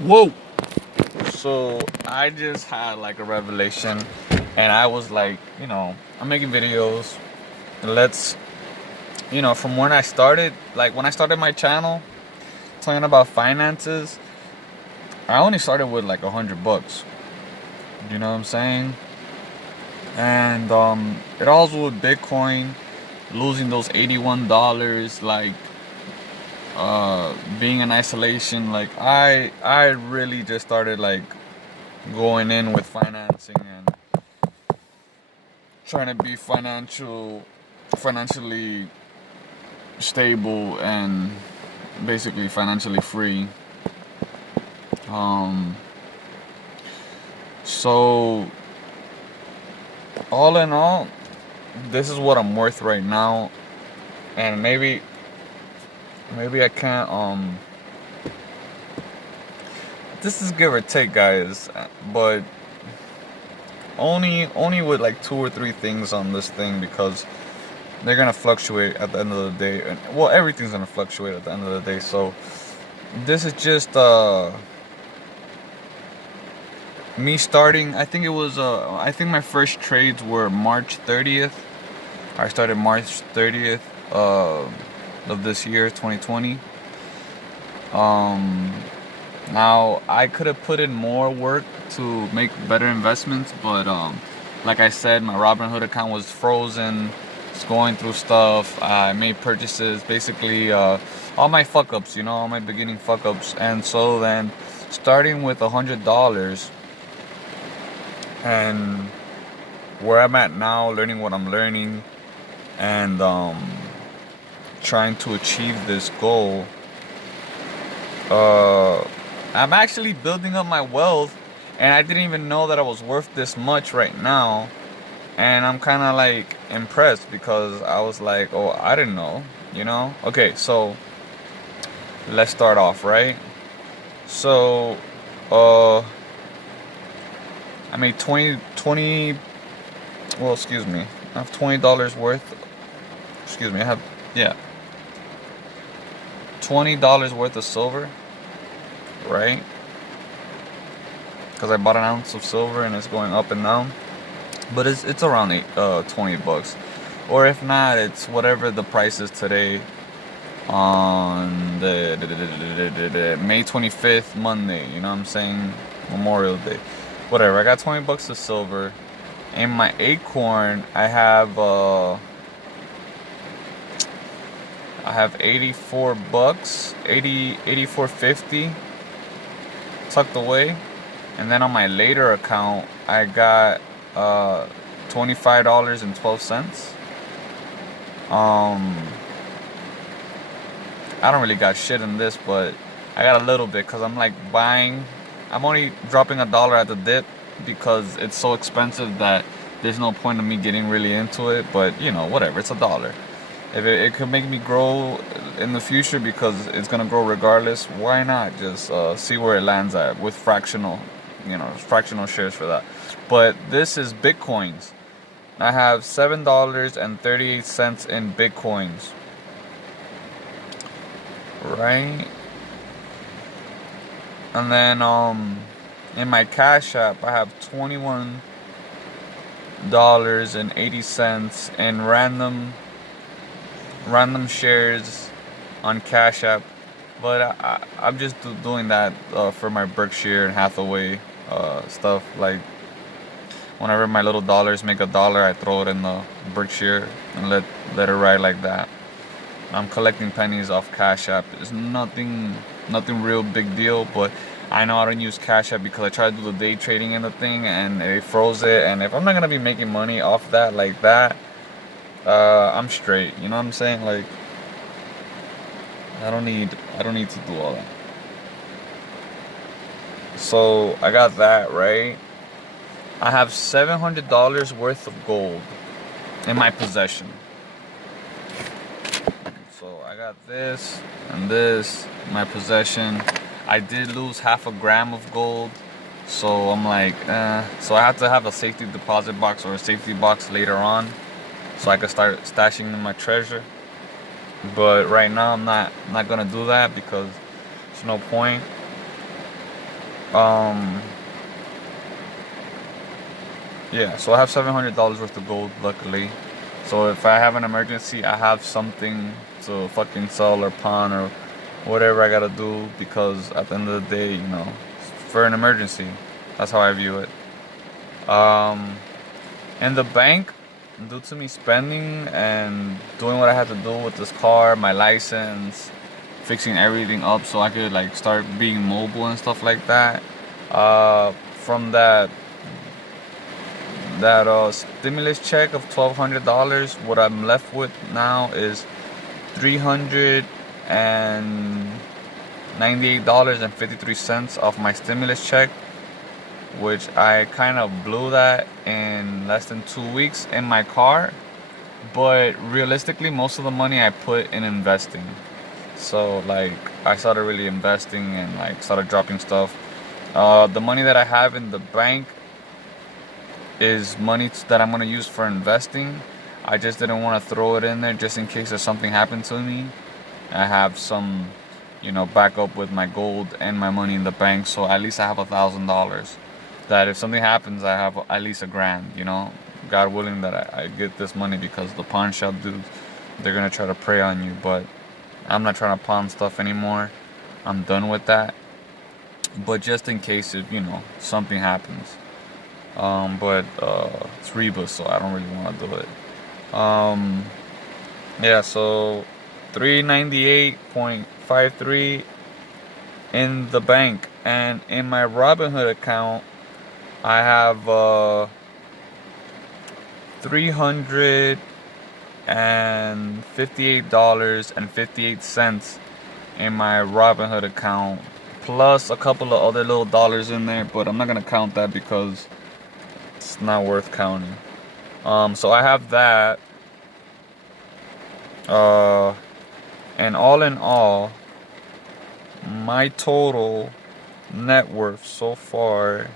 Whoa. So I just had like a revelation, and I was like, I'm making videos. Let's, from when I started, like when I started my channel talking about finances, I only started with like $100. You know what I'm saying? And it all was with Bitcoin, losing those $81, like being in isolation. Like I really just started like going in with financing and trying to be financially stable and basically financially free. Um, so all in all, this is what I'm worth right now, and maybe I can't. This is give or take, guys, but only with like two or three things on this thing, because they're gonna fluctuate at the end of the day. And well, everything's gonna fluctuate at the end of the day. So this is just me starting. I think it was I think my first trades were March 30th. I started March 30th of this year, 2020. Now I could have put in more work to make better investments, but like I said, my Robinhood account was frozen. It's going through stuff. I made purchases, basically all my fuck ups, all my beginning fuck ups. And so then, starting with $100, and where I'm at now, learning what I'm learning, and trying to achieve this goal. I'm actually building up my wealth, and I didn't even know that I was worth this much right now. And I'm kind of like impressed, because I was like, oh, I didn't know, Okay, so let's start off, right? So, I made 20, well, excuse me, I have $20 worth, excuse me, yeah, $20 worth of silver, right? Because I bought an ounce of silver and it's going up and down. But it's around $20, or if not, it's whatever the price is today on the May 25th, Monday. You know what I'm saying? Memorial Day, whatever. I got $20 of silver. In my Acorn, I have 84 bucks, 84.50 tucked away, and then on my later account, I got $25.12. I don't really got shit in this, but I got a little bit, because I'm like buying. I'm only dropping $1 at the dip, because it's so expensive that there's no point in me getting really into it. But whatever, it's $1. If it could make me grow in the future, because it's gonna grow regardless, why not just see where it lands at with fractional shares for that. But this is Bitcoins. I have $7.38 in Bitcoins, right? And then in my Cash App, I have $21.80 in random shares on Cash App. But I'm just doing that for my Berkshire and Hathaway stuff. Like, whenever my little dollars make $1, I throw it in the Berkshire and let it ride like that. I'm collecting pennies off Cash App. It's nothing real big deal, but I know I don't use Cash App because I tried to do the day trading in the thing and it froze it. And if I'm not gonna be making money off that like that, I'm straight. You know what I'm saying? Like, I don't need to do all that. So I got that, right? I have $700 worth of gold in my possession. So I got this and this in my possession. I did lose half a gram of gold, so I'm like, so I have to have a safety deposit box or a safety box later on, so I can start stashing in my treasure. But right now I'm not gonna do that, because there's no point. Um, yeah, so I have $700 worth of gold, luckily. So if I have an emergency, I have something to fucking sell or pawn or whatever I gotta do, because at the end of the day, for an emergency, that's how I view it. Um, in the bank, due to me spending and doing what I had to do with this car, my license, fixing everything up so I could like start being mobile and stuff like that. From that stimulus check of $1,200, what I'm left with now is $398.53 off my stimulus check, which I kind of blew that in less than 2 weeks in my car. But realistically, most of the money I put in investing. So like I started really investing and like started dropping stuff. The money that I have in the bank is money that I'm gonna use for investing. I just didn't want to throw it in there just in case if something happened to me. I have some, backup with my gold and my money in the bank, so at least I have $1,000. That if something happens, I have at least $1,000. God willing that I get this money, because the pawn shop dudes, they're gonna try to prey on you. But I'm not trying to pawn stuff anymore. I'm done with that. But just in case if something happens. But it's Reba, so I don't really want to do it. Yeah, so 398.53 in the bank, and in my Robinhood account, I have $358.58 in my Robinhood account, plus a couple of other little dollars in there, but I'm not gonna count that because it's not worth counting. So I have that. And all in all, my total net worth so far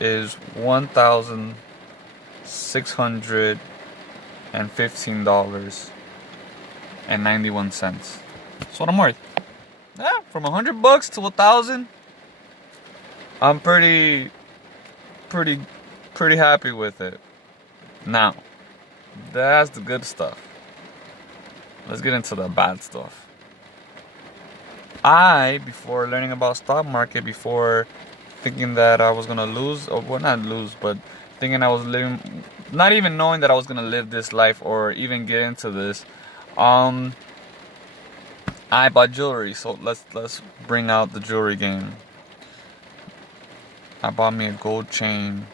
is $1,615.91. That's what I'm worth. Yeah, from $100 to 1,000, I'm pretty happy with it. Now, that's the good stuff. Let's get into the bad stuff. Before learning about stock market, before thinking that I was gonna lose, or well, not lose, but thinking I was living, not even knowing that I was gonna live this life or even get into this, I bought jewelry. So let's bring out the jewelry game. I bought me a gold chain,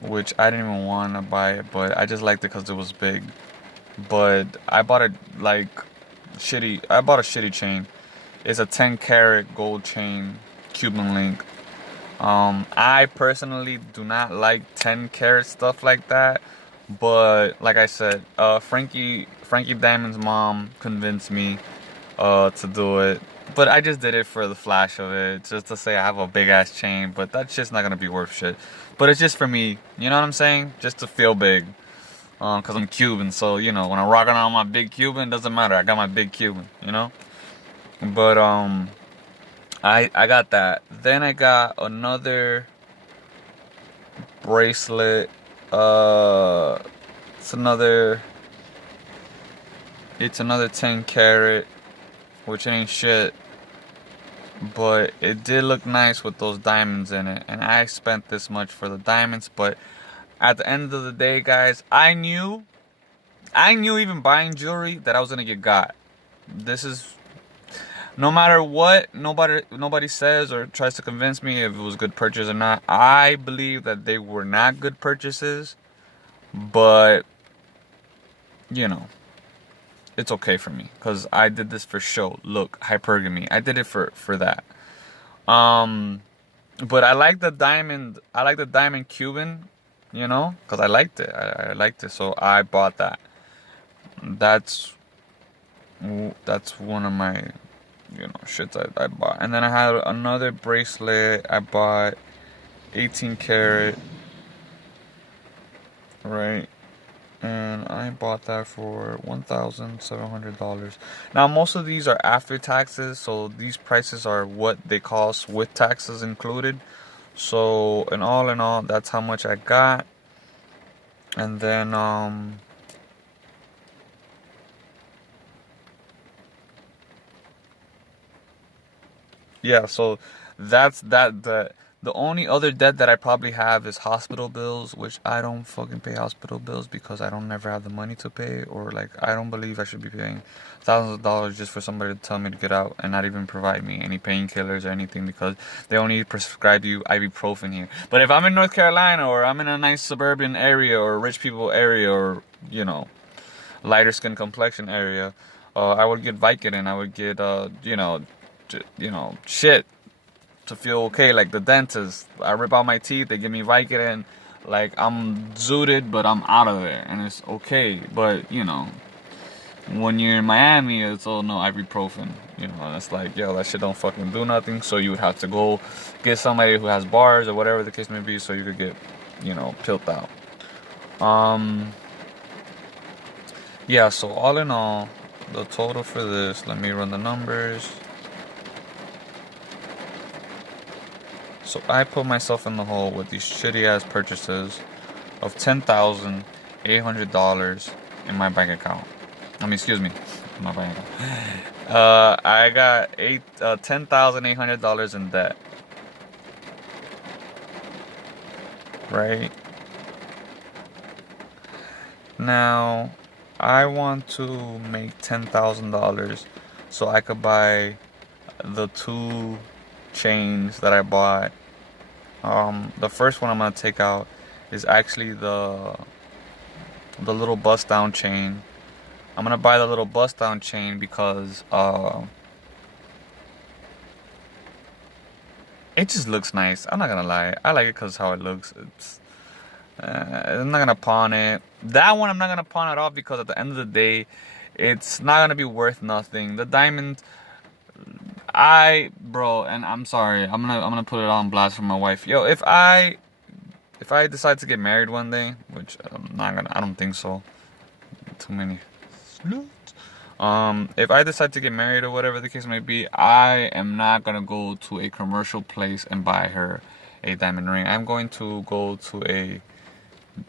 which I didn't even want to buy it, but I just liked it because it was big. But I bought a shitty chain. It's a 10 karat gold chain, Cuban link. I personally do not like 10 karat stuff like that, but like I said, Frankie Diamond's mom convinced me to do it. But I just did it for the flash of it, just to say I have a big ass chain, but that shit's not gonna be worth shit. But it's just for me, you know what I'm saying? Just to feel big. Cause I'm Cuban, so when I'm rocking on my big Cuban, doesn't matter. I got my big Cuban, But I got that. Then I got another bracelet. It's another 10 karat, which ain't shit, but it did look nice with those diamonds in it, and I spent this much for the diamonds. But at the end of the day, guys, I knew even buying jewelry that I was gonna get got. This is, no matter what nobody says or tries to convince me if it was good purchase or not, I believe that they were not good purchases. But it's okay for me, because I did this for show. Look, hypergamy. I did it for that. But I like the diamond Cuban, because I liked it. I liked it, so I bought that. That's one of my, shits I bought. And then I had another bracelet I bought, 18 karat, right? and I bought that for $1,700. Now most of these are after taxes, so these prices are what they cost with taxes included. So in all, that's how much I got. And then yeah, so that's that. The only other debt that I probably have is hospital bills, which I don't fucking pay hospital bills because I don't never have the money to pay, or like I don't believe I should be paying thousands of dollars just for somebody to tell me to get out and not even provide me any painkillers or anything, because they only prescribe you ibuprofen here. But if I'm in North Carolina, or I'm in a nice suburban area or rich people area, or lighter skin complexion area, I would get Vicodin. I would get shit to feel okay, like the dentist. I rip out my teeth, they give me Vicodin, like I'm zooted, but I'm out of there, and it's okay. But when you're in Miami, it's all no ibuprofen. It's like, yo, that shit don't fucking do nothing. So you would have to go get somebody who has bars or whatever the case may be, so you could get, pilled out. Yeah. So all in all, the total for this, let me run the numbers. So I put myself in the hole with these shitty ass purchases of $10,800 in my bank account. Excuse me, my bank account. I got $10,800 in debt. Right now, I want to make $10,000 so I could buy the 2 chains that I bought. The first one I'm gonna take out is actually the little bust down chain. I'm gonna buy the little bust down chain because it just looks nice. I'm not gonna lie, I like it because how it looks. I'm not gonna pawn it. That one I'm not gonna pawn it off because at the end of the day, it's not gonna be worth nothing. The diamond, bro, and I'm sorry, I'm gonna put it on blast for my wife. Yo, if I decide to get married one day, which I don't think so. Too many. If I decide to get married or whatever the case may be, I am not gonna go to a commercial place and buy her a diamond ring. I'm going to go to a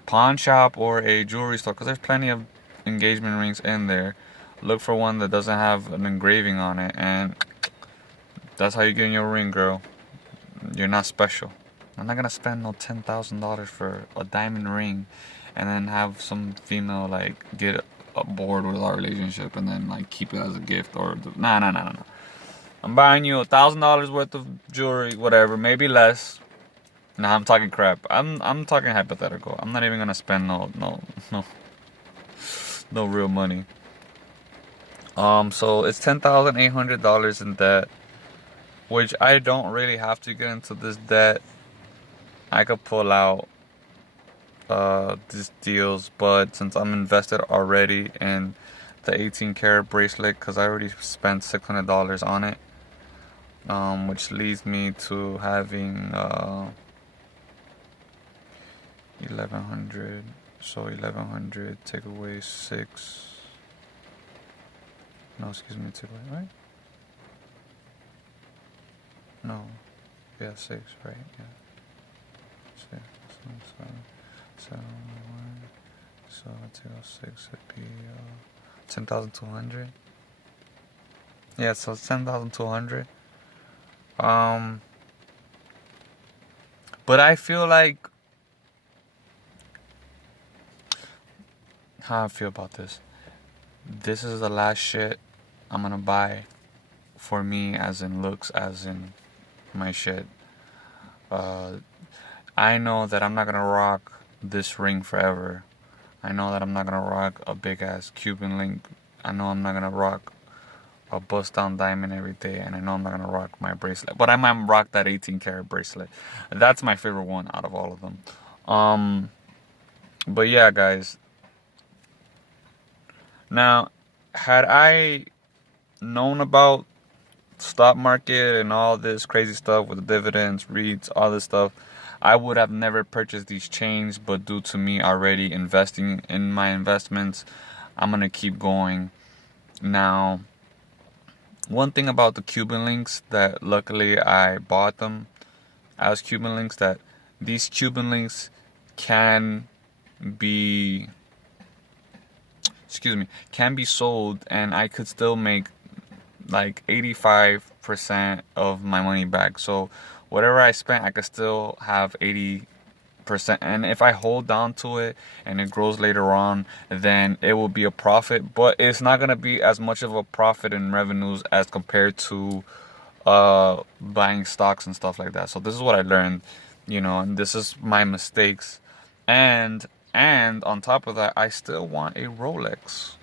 pawn shop or a jewelry store, because there's plenty of engagement rings in there. Look for one that doesn't have an engraving on it, and that's how you get in your ring, girl. You're not special. I'm not gonna spend no $10,000 for a diamond ring and then have some female like get bored with our relationship and then like keep it as a gift, or nah. I'm buying you $1,000 worth of jewelry, whatever, maybe less. Nah, I'm talking crap. I'm talking hypothetical. I'm not even gonna spend no real money. So it's $10,800 in debt, which I don't really have to get into this debt. I could pull out these deals, but since I'm invested already in the 18 karat bracelet, because I already spent $600 on it, which leads me to having 1,100. So 1,100 take away 6. No, excuse me, take away, right? No, yeah, 6, right? Yeah, 6, 7, 1. So take out 6, it'd be 10,200. Yeah, so it's 10,200. But I feel like, how I feel about this. This is the last shit I'm gonna buy for me, as in looks, as in my shit. I know that I'm not gonna rock this ring forever. I know that I'm not gonna rock a big ass Cuban link. I know I'm not gonna rock a bust down diamond every day, and I know I'm not gonna rock my bracelet. But I might rock that 18 karat bracelet. That's my favorite one out of all of them. But yeah, guys. Now, had I known about stock market and all this crazy stuff with the dividends, REITs, all this stuff, I would have never purchased these chains, but due to me already investing in my investments, I'm gonna keep going. Now, one thing about the Cuban links that luckily I bought them as Cuban links, that these Cuban links can be, can be sold, and I could still make like 85% of my money back. So whatever I spent, I could still have 80%. And if I hold down to it and it grows later on, then it will be a profit. But it's not gonna be as much of a profit in revenues as compared to buying stocks and stuff like that. So this is what I learned, and this is my mistakes. And on top of that, I still want a Rolex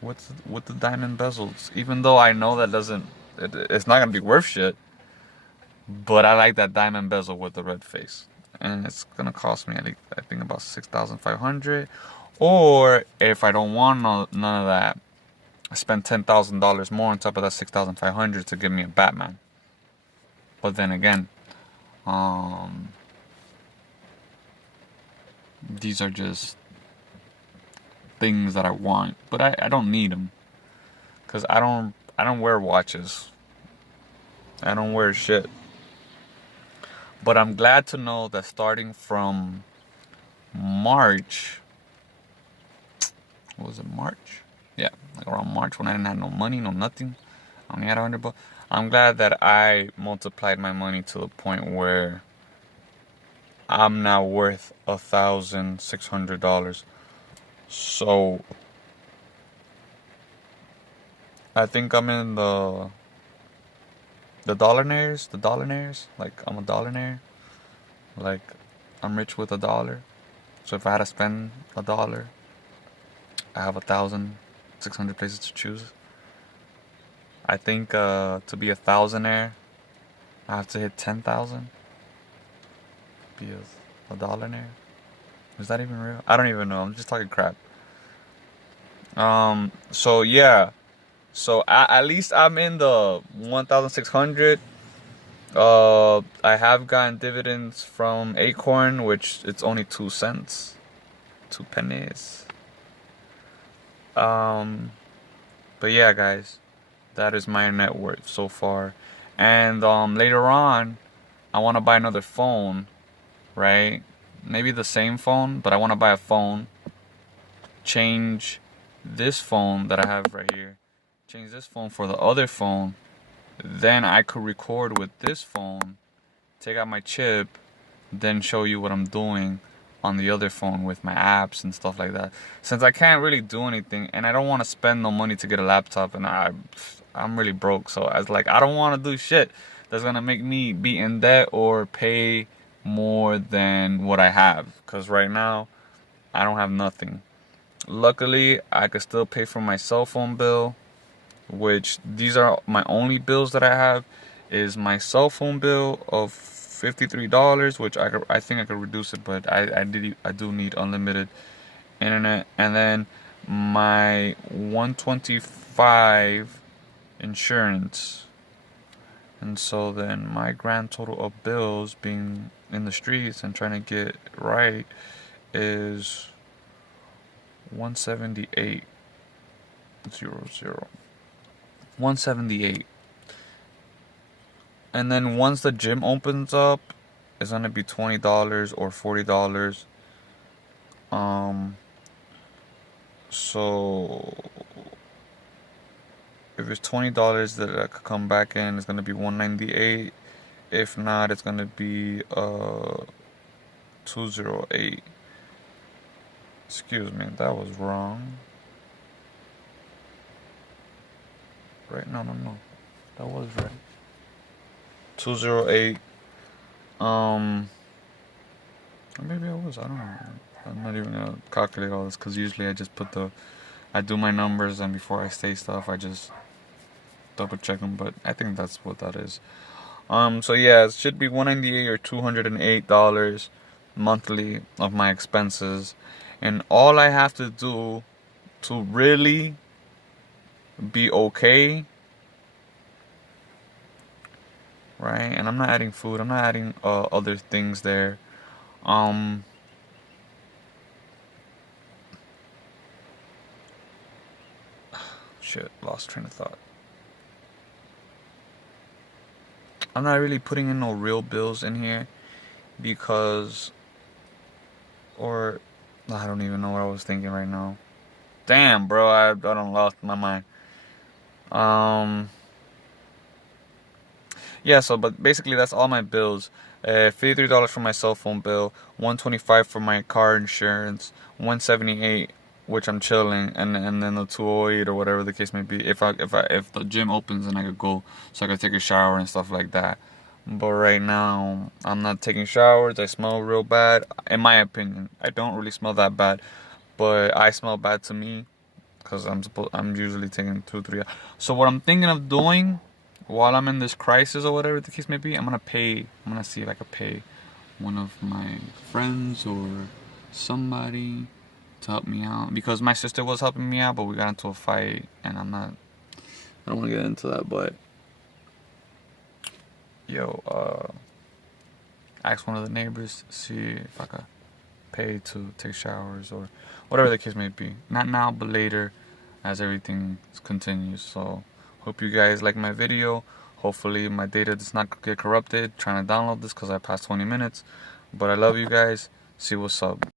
with the diamond bezels, even though I know that it's not gonna be worth shit. But I like that diamond bezel with the red face, and it's gonna cost me I think about 6,500. Or if I don't want none of that, I spend $10,000 more on top of that 6,500 to give me a Batman. But then again, these are just things that I want, but I don't need them, cause I don't wear watches. I don't wear shit. But I'm glad to know that starting from March, what was it, March? Yeah, like around March, when I didn't have no money, no nothing, I only had $100. I'm glad that I multiplied my money to the point where I'm now worth $1,600. So I think I'm in the dollaraires. Like, I'm a dollaraire. Like, I'm rich with $1. So if I had to spend $1, I have 1,600 places to choose. I think to be a thousandaire, I have to hit 10,000. Be a dollaraire. Is that even real? I don't even know. I'm just talking crap. So yeah. So at least I'm in the 1,600. I have gotten dividends from Acorn, which it's only 2 cents, 2 pennies. But yeah, guys, that is my net worth so far. And later on, I want to buy another phone, right? Maybe the same phone, but I want to buy a phone. Change this phone that I have right here. Change this phone for the other phone. Then I could record with this phone, take out my chip, then show you what I'm doing on the other phone with my apps and stuff like that. Since I can't really do anything, and I don't want to spend no money to get a laptop, and I'm really broke, so I was like, I don't want to do shit that's gonna make me be in debt or pay more than what I have. Cause right now, I don't have nothing. Luckily, I could still pay for my cell phone bill, which these are my only bills that I have, is my cell phone bill of $53, which I think I could reduce it, but I do need unlimited internet, and then my 125 insurance. And so then my grand total of bills being in the streets and trying to get right is 178.00. 178. And then once the gym opens up, it's gonna be $20 or $40. So if it's $20 that I could come back in, it's gonna be $198. If not, it's gonna be $208. Excuse me, that was wrong. Right? No. That was right. 208. Or maybe I was. I don't know. I'm not even gonna calculate all this, because usually I just I do my numbers, and before I say stuff, I just double check them. But I think that's what that is. So yeah, it should be $198 or $208 monthly of my expenses, and all I have to do to really be okay right? And I'm not adding food. I'm not adding other things there. Shit, lost train of thought. I'm not really putting in no real bills in here because, or I don't even know what I was thinking right now. Damn, bro, I done lost my mind. Yeah, so but basically that's all my bills. $53 for my cell phone bill, $125 for my car insurance, $178 which I'm chilling, and then the 208 or whatever the case may be. If the gym opens and I could go, so I could take a shower and stuff like that. But right now I'm not taking showers. I smell real bad, in my opinion. I don't really smell that bad, but I smell bad to me because I'm usually taking 2 3. So what I'm thinking of doing while I'm in this crisis or whatever the case may be, I'm gonna see if I could pay one of my friends or somebody to help me out, because my sister was helping me out, but we got into a fight, and I don't want to get into that, but ask one of the neighbors, see if I could pay to take showers or whatever the case may be. Not now, but later, as everything continues. So hope you guys like my video. Hopefully my data does not get corrupted trying to download this, because I passed 20 minutes. But I love you guys. See what's up.